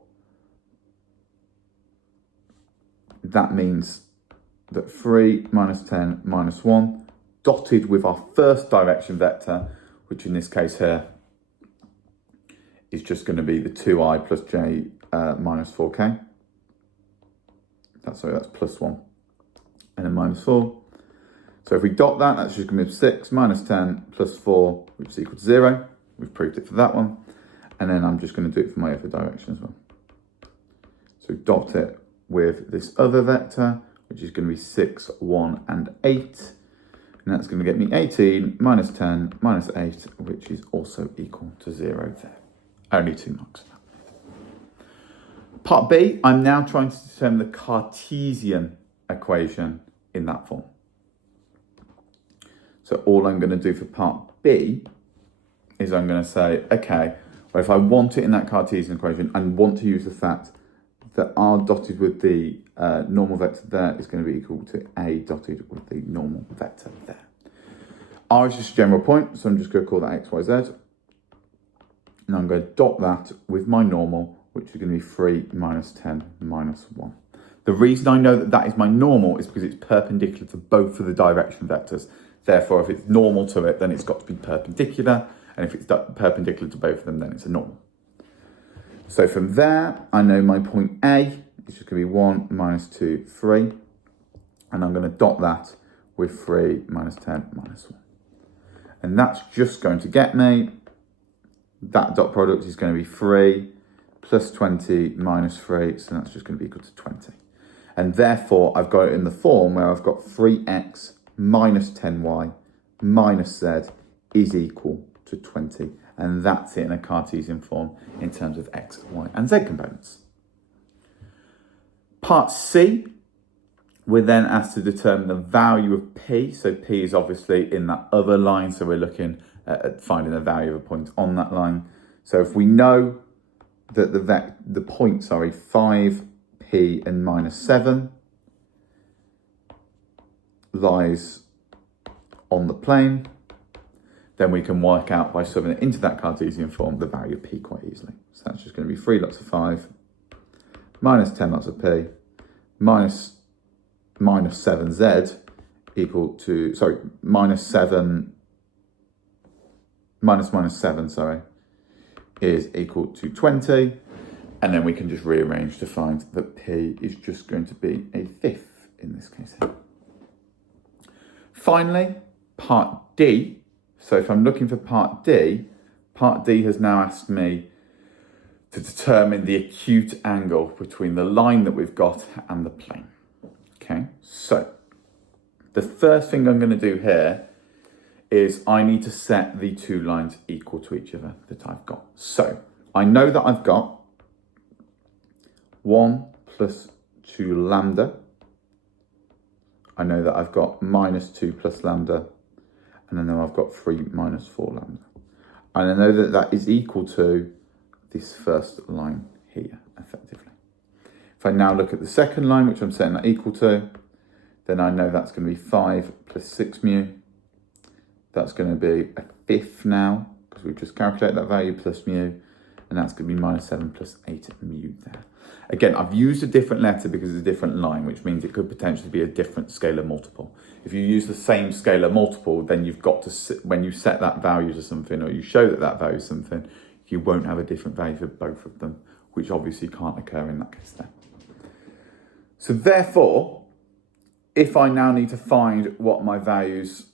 that means that 3 minus 10 minus 1 dotted with our first direction vector, which in this case here is just going to be the 2i plus j minus 4k. That's plus 1 and then minus 4. So if we dot that, that's just going to be 6 minus 10 plus 4, which is equal to 0. We've proved it for that one. And then I'm just going to do it for my other direction as well. So dot it with this other vector, which is going to be 6, 1, and 8. And that's going to get me 18 minus 10 minus 8, which is also equal to 0 there. Only 2 marks. Part B, I'm now trying to determine the Cartesian equation in that form. So all I'm going to do for part B is I'm going to say, okay, well, if I want it in that Cartesian equation and want to use the fact that r dotted with the normal vector there is going to be equal to a dotted with the normal vector there. R is just a general point, so I'm just going to call that x, y, z. And I'm going to dot that with my normal, which is going to be 3 minus 10 minus 1. The reason I know that that is my normal is because it's perpendicular to both of the direction vectors. Therefore, if it's normal to it, then it's got to be perpendicular. And if it's perpendicular to both of them, then it's a normal. So from there, I know my point A is just going to be 1 minus 2, 3. And I'm going to dot that with 3 minus 10 minus 1. And that's just going to get me, that dot product is going to be 3 plus 20 minus 3. So that's just going to be equal to 20. And therefore, I've got it in the form where I've got 3x minus 10y minus z is equal to 20. And that's it in a Cartesian form in terms of x, y, and z components. Part C, we're then asked to determine the value of p. So p is obviously in that other line. So we're looking at finding the value of a point on that line. So if we know that the point, 5p and minus 7 lies on the plane, then we can work out by subbing it into that Cartesian form the value of p quite easily. So that's just going to be 3 lots of 5 minus 10 lots of p minus 7z equal to, minus 7 minus 7, is equal to 20. And then we can just rearrange to find that p is just going to be a fifth in this case here. Finally, part D. So if I'm looking for part D has now asked me to determine the acute angle between the line that we've got and the plane. Okay, so the first thing I'm going to do here is I need to set the two lines equal to each other that I've got. So I know that I've got 1 plus 2 lambda. I know that I've got minus 2 plus lambda. And I know I've got 3 minus 4 lambda. And I know that that is equal to this first line here, effectively. If I now look at the second line, which I'm setting that equal to, then I know that's going to be 5 plus 6 mu. That's going to be a fifth now, because we've just calculated that value plus mu. And that's going to be minus 7 plus 8 mu there. Again, I've used a different letter because it's a different line, which means it could potentially be a different scalar multiple. If you use the same scalar multiple, then you've got to, when you set that value to something, or you show that that value is something, you won't have a different value for both of them, which obviously can't occur in that case there. So therefore, if I now need to find what my values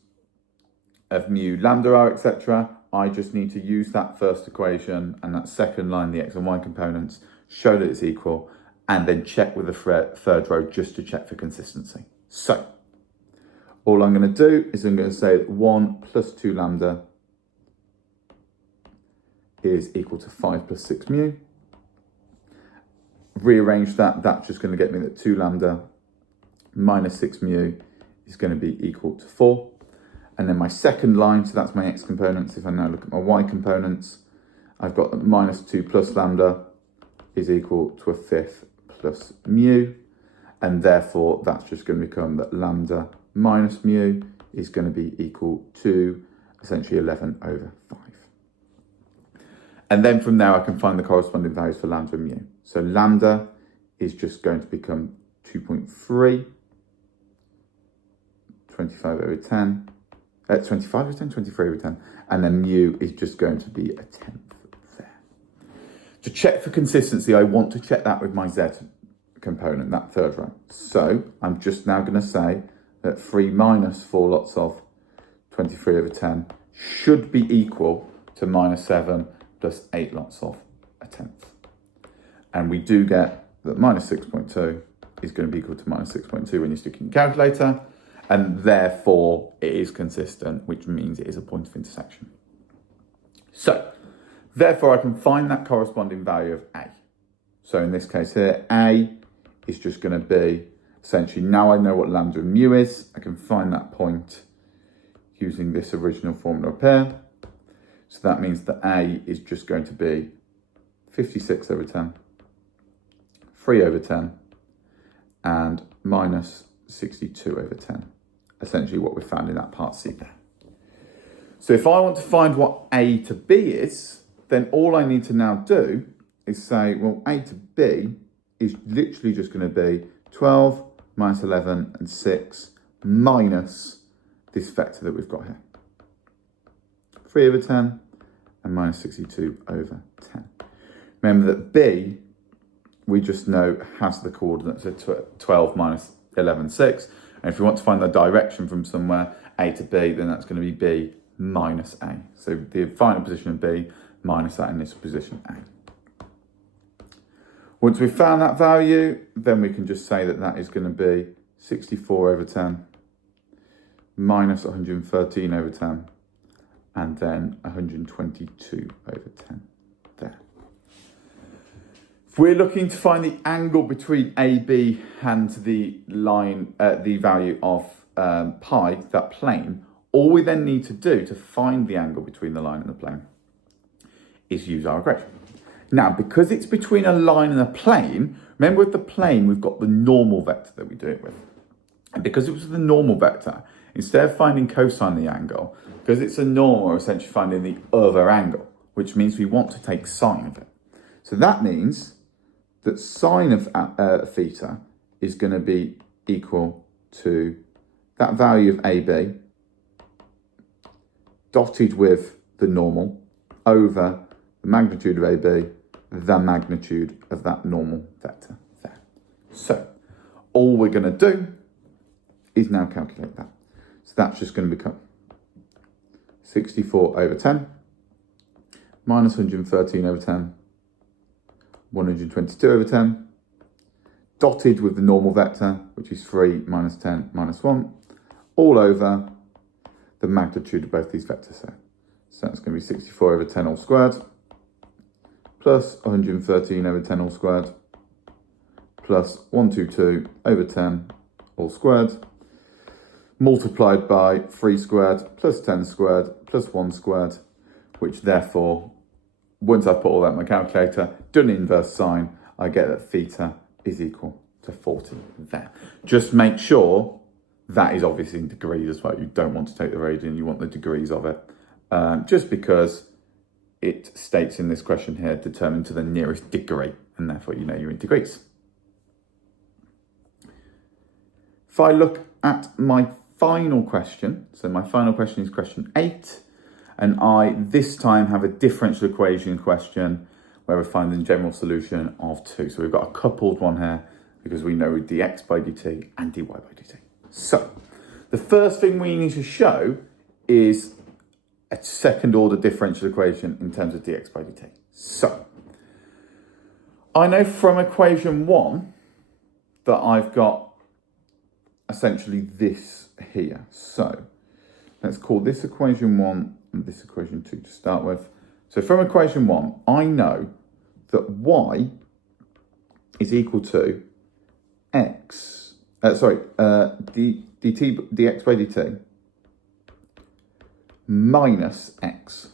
of mu, lambda are, etc., I just need to use that first equation and that second line, the x and y components, show that it's equal, and then check with the third row just to check for consistency. So all I'm going to do is I'm going to say that 1 plus 2 lambda is equal to 5 plus 6 mu. Rearrange that, that's just going to get me that 2 lambda minus 6 mu is going to be equal to 4. And then my second line, so that's my x components. If I now look at my y components, I've got that minus 2 plus lambda is equal to a fifth plus mu. And therefore, that's just going to become that lambda minus mu is going to be equal to essentially 11 over 5. And then from there, I can find the corresponding values for lambda and mu. So lambda is just going to become 2.3, 25 over 10. 25 over 10, 23 over 10. And then mu is just going to be a tenth there. To check for consistency, I want to check that with my z component, that third row. So I'm just now going to say that 3 minus 4 lots of 23 over 10 should be equal to minus 7 plus 8 lots of a tenth. And we do get that minus 6.2 is going to be equal to minus 6.2 when you stick in your calculator, and therefore it is consistent, which means it is a point of intersection. So, therefore I can find that corresponding value of A. So in this case here, A is just going to be, essentially, now I know what lambda and mu is, I can find that point using this original formula up here. So that means that A is just going to be 56 over 10, 3 over 10, and minus 62 over 10. Essentially what we found in that part C there. So if I want to find what A to B is, then all I need to now do is say, well, A to B is literally just going to be 12 minus 11 and 6 minus this vector that we've got here. 3 over 10 and minus 62 over 10. Remember that B, we just know has the coordinates of 12 minus 11, 6. And if we want to find the direction from somewhere, A to B, then that's going to be B minus A. So the final position of B minus that initial position A. Once we've found that value, then we can just say that that is going to be 64 over 10 minus 113 over 10 and then 122 over 10 there. If we're looking to find the angle between AB and the line, the value of pi, that plane, all we then need to do to find the angle between the line and the plane is use our equation. Now, because it's between a line and a plane, remember with the plane, we've got the normal vector that we do it with. And because it was the normal vector, instead of finding cosine of the angle, because it's a normal, we're essentially finding the other angle, which means we want to take sine of it. So that means that sine of theta is going to be equal to that value of AB dotted with the normal over the magnitude of AB, the magnitude of that normal vector there. So all we're going to do is now calculate that. So that's just going to become 64 over 10 minus 113 over 10, 122 over 10, dotted with the normal vector, which is 3 minus 10 minus 1, all over the magnitude of both these vectors here. So that's going to be 64 over 10 all squared, plus 113 over 10 all squared, plus 122 over 10 all squared, multiplied by 3 squared, plus 10 squared, plus 1 squared, which therefore, once I've put all that in my calculator, done inverse sine, I get that theta is equal to 40 there. Just make sure that is obviously in degrees as well. You don't want to take the radian, you want the degrees of it. Just because it states in this question here, determined to the nearest degree, and therefore you know you're in degrees. If I look at my final question, so my final question is question 8, and I this time have a differential equation question where we're finding the general solution of 2. So we've got a coupled one here because we know dx by dt and dy by dt. So the first thing we need to show is a second order differential equation in terms of dx by dt. So I know from equation 1 that I've got essentially this here. So let's call this equation 1 and this equation 2 to start with. So from equation 1, I know that y is equal to x, dx by dt minus x.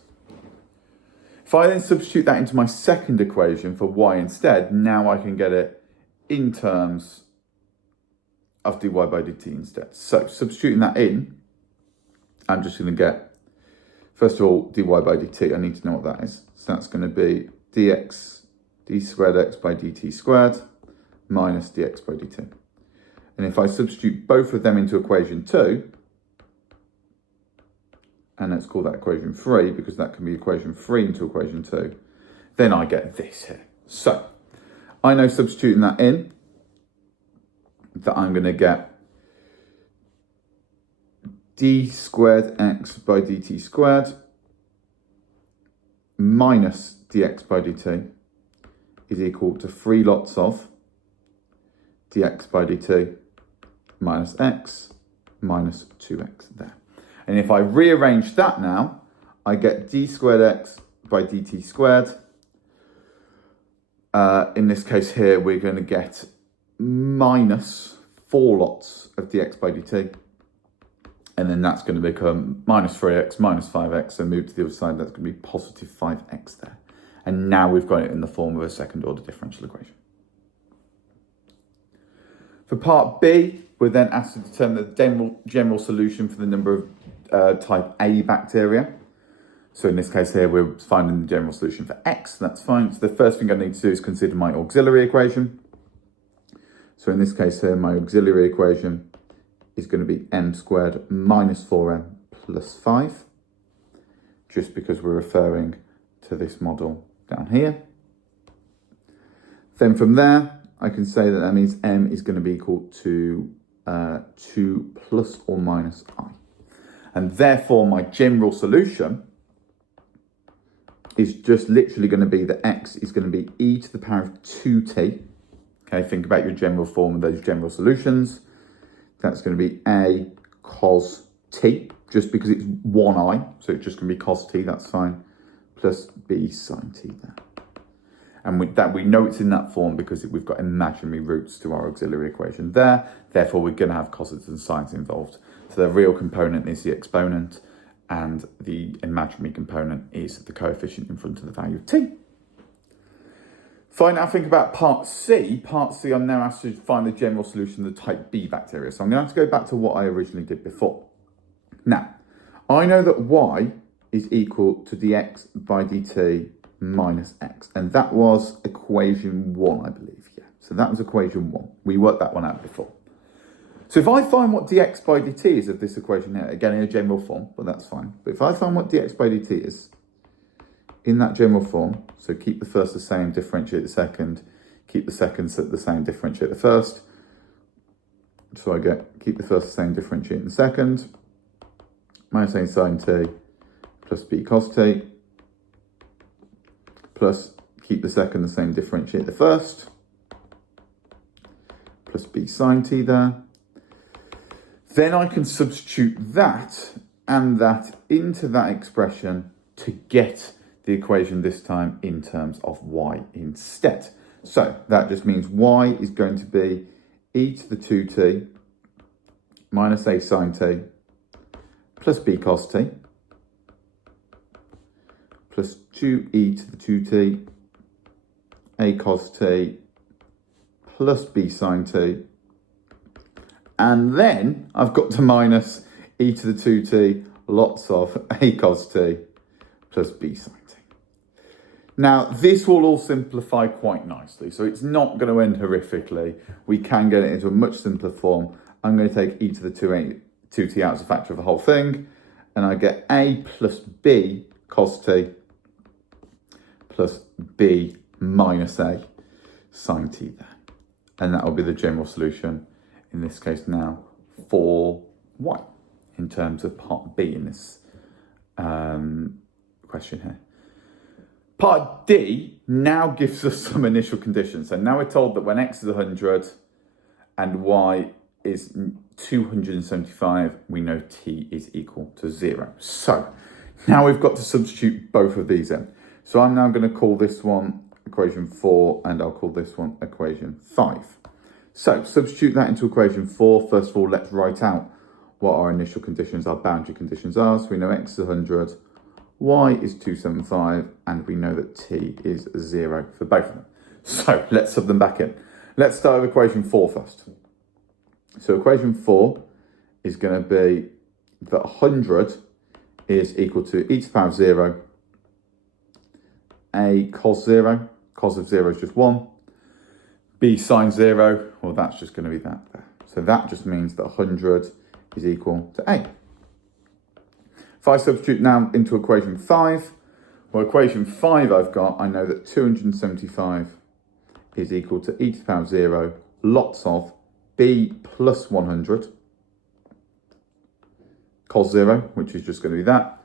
If I then substitute that into my second equation for y instead, now I can get it in terms of dy by dt instead. So substituting that in, I'm just going to get, first of all, dy by dt. I need to know what that is. So that's going to be d squared x by dt squared minus dx by dt. And if I substitute both of them into equation 2, and let's call that equation 3 because that can be equation 3 into equation 2, then I get this here. So I know substituting that in, that I'm going to get d squared x by dt squared minus dx by dt is equal to 3 lots of dx by dt minus x minus 2x there. And if I rearrange that now, I get d squared x by dt squared. In this case here, we're going to get minus 4 lots of dx by dt. And then that's going to become minus 3x minus 5x. So move to the other side, that's going to be positive 5x there. And now we've got it in the form of a second order differential equation. For part B, we're then asked to determine the general solution for the number of type A bacteria. So in this case here, we're finding the general solution for X. That's fine. So the first thing I need to do is consider my auxiliary equation. So in this case here, my auxiliary equation is going to be m squared minus 4m plus 5, just because we're referring to this model down here. Then from there, I can say that that means m is going to be equal to 2 plus or minus I. And therefore, my general solution is just literally going to be that x is going to be e to the power of 2t. Okay, think about your general form of those general solutions. That's going to be a cos t, just because it's 1i, so it's just going to be cos t, that's fine, plus b sine t there. And with that, we know it's in that form because we've got imaginary roots to our auxiliary equation there. Therefore, we're going to have cosines and sines involved. So the real component is the exponent, and the imaginary component is the coefficient in front of the value of t. Fine, now think about part C. Part C, I'm now asked to find the general solution of the type B bacteria. So I'm going to have to go back to what I originally did before. Now, I know that y is equal to dx by dt minus x. And that was equation 1, I believe. Yeah, so that was equation 1. We worked that one out before. So if I find what dx by dt is of this equation here, again in a general form, but that's fine. But if I find what dx by dt is in that general form, so keep the first the same, differentiate the second, keep the second the same, differentiate the first. So I get keep the first the same, differentiate the second, minus a sine t plus b cos t, plus keep the second the same, differentiate the first, plus b sine t there. Then I can substitute that and that into that expression to get the equation this time in terms of y instead. So that just means y is going to be e to the 2t minus a sine t plus b cos t plus 2e to the 2t a cos t plus b sine t. And then I've got to minus e to the 2t lots of a cos t plus b sine t. Now, this will all simplify quite nicely, so it's not going to end horrifically. We can get it into a much simpler form. I'm going to take e to the 2t out as a factor of the whole thing, and I get a plus b cos t plus b minus a sine t there. And that will be the general solution, in this case now, for y, in terms of part B in this question here. Part D now gives us some initial conditions. So now we're told that when x is 100 and y is 275, we know t is equal to 0. So now we've got to substitute both of these in. So I'm now going to call this one equation 4 and I'll call this one equation 5. So substitute that into equation 4. First of all, let's write out what our initial conditions, our boundary conditions are. So we know x is 100, y is 275, and we know that t is 0 for both of them. So let's sub them back in. Let's start with equation 4 first. So equation 4 is going to be that 100 is equal to e to the power of 0, a cos 0, cos of 0 is just 1, b sine 0, well that's just going to be that there. So that just means that 100 is equal to a. If I substitute now into equation 5, well equation 5 I know that 275 is equal to e to the power of 0, lots of b plus 100, cos 0, which is just going to be that,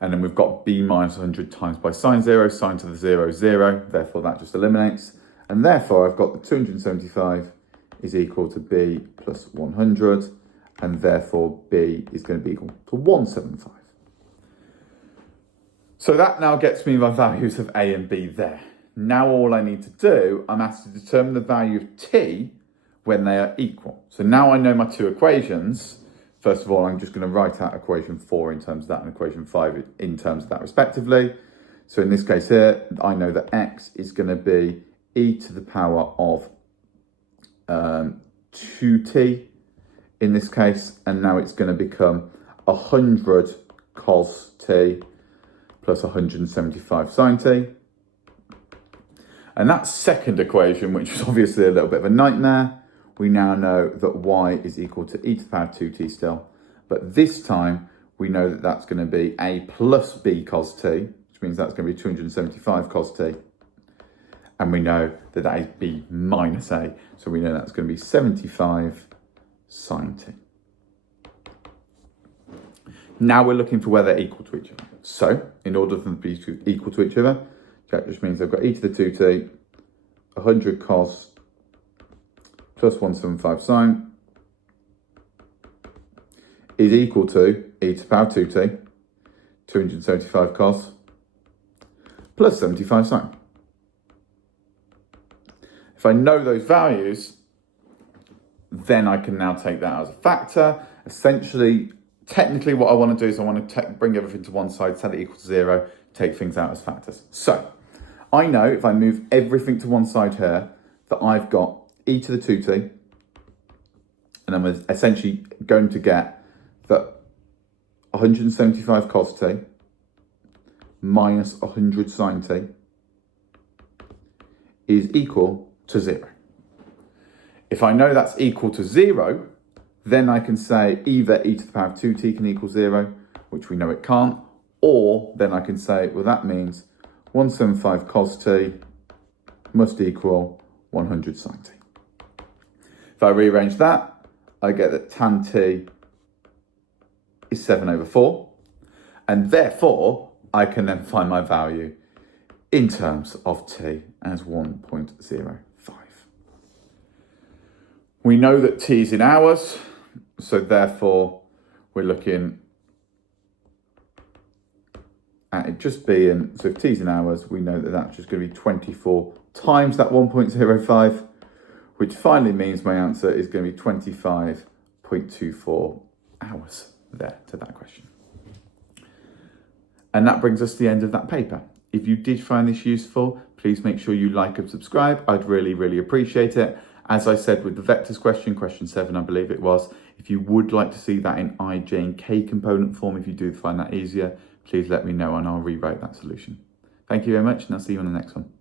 And then we've got b minus 100 times by sine 0, sine to the 0 is 0, therefore that just eliminates. And therefore I've got the 275 is equal to b plus 100, and therefore b is going to be equal to 175. So that now gets me my values of a and b there. Now all I need to do, I'm asked to determine the value of t when they are equal. So now I know my two equations. First of all, I'm just going to write out equation 4 in terms of that and equation 5 in terms of that respectively. So in this case here, I know that x is going to be e to the power of 2t in this case, and now it's going to become 100 cos t plus 175 sine t. And that second equation, which is obviously a little bit of a nightmare, we now know that y is equal to e to the power of 2t still. But this time, we know that that's going to be a plus b cos t, which means that's going to be 275 cos t. And we know that that is b minus a. So we know that's going to be 75 sine t. Now we're looking for where they're equal to each other. So, in order for them to be equal to each other, that just means I've got e to the 2t, 100 cos plus 175 sine is equal to e to the power 2t, 275 cos plus 75 sine. If I know those values, then I can now take that as a factor. Essentially, technically what I want to do is I want to bring everything to one side, set it equal to 0, take things out as factors. So, I know if I move everything to one side here, that I've got e to the 2t, and I'm essentially going to get that 175 cos t minus 100 sine t is equal to 0. If I know that's equal to 0, then I can say either e to the power of 2t can equal 0, which we know it can't, or then I can say, well, that means 175 cos t must equal 100 sine t. If I rearrange that, I get that tan t is 7 over 4, and therefore I can then find my value in terms of t as 1.05. We know that t is in hours, so therefore we're looking at it just being, so if t is in hours, we know that that's just going to be 24 times that 1.05, which finally means my answer is going to be 25.24 hours there to that question. And that brings us to the end of that paper. If you did find this useful, please make sure you like and subscribe. I'd really, really appreciate it. As I said with the vectors question 7, I believe it was, if you would like to see that in I, J and K component form, if you do find that easier, please let me know and I'll rewrite that solution. Thank you very much, and I'll see you on the next one.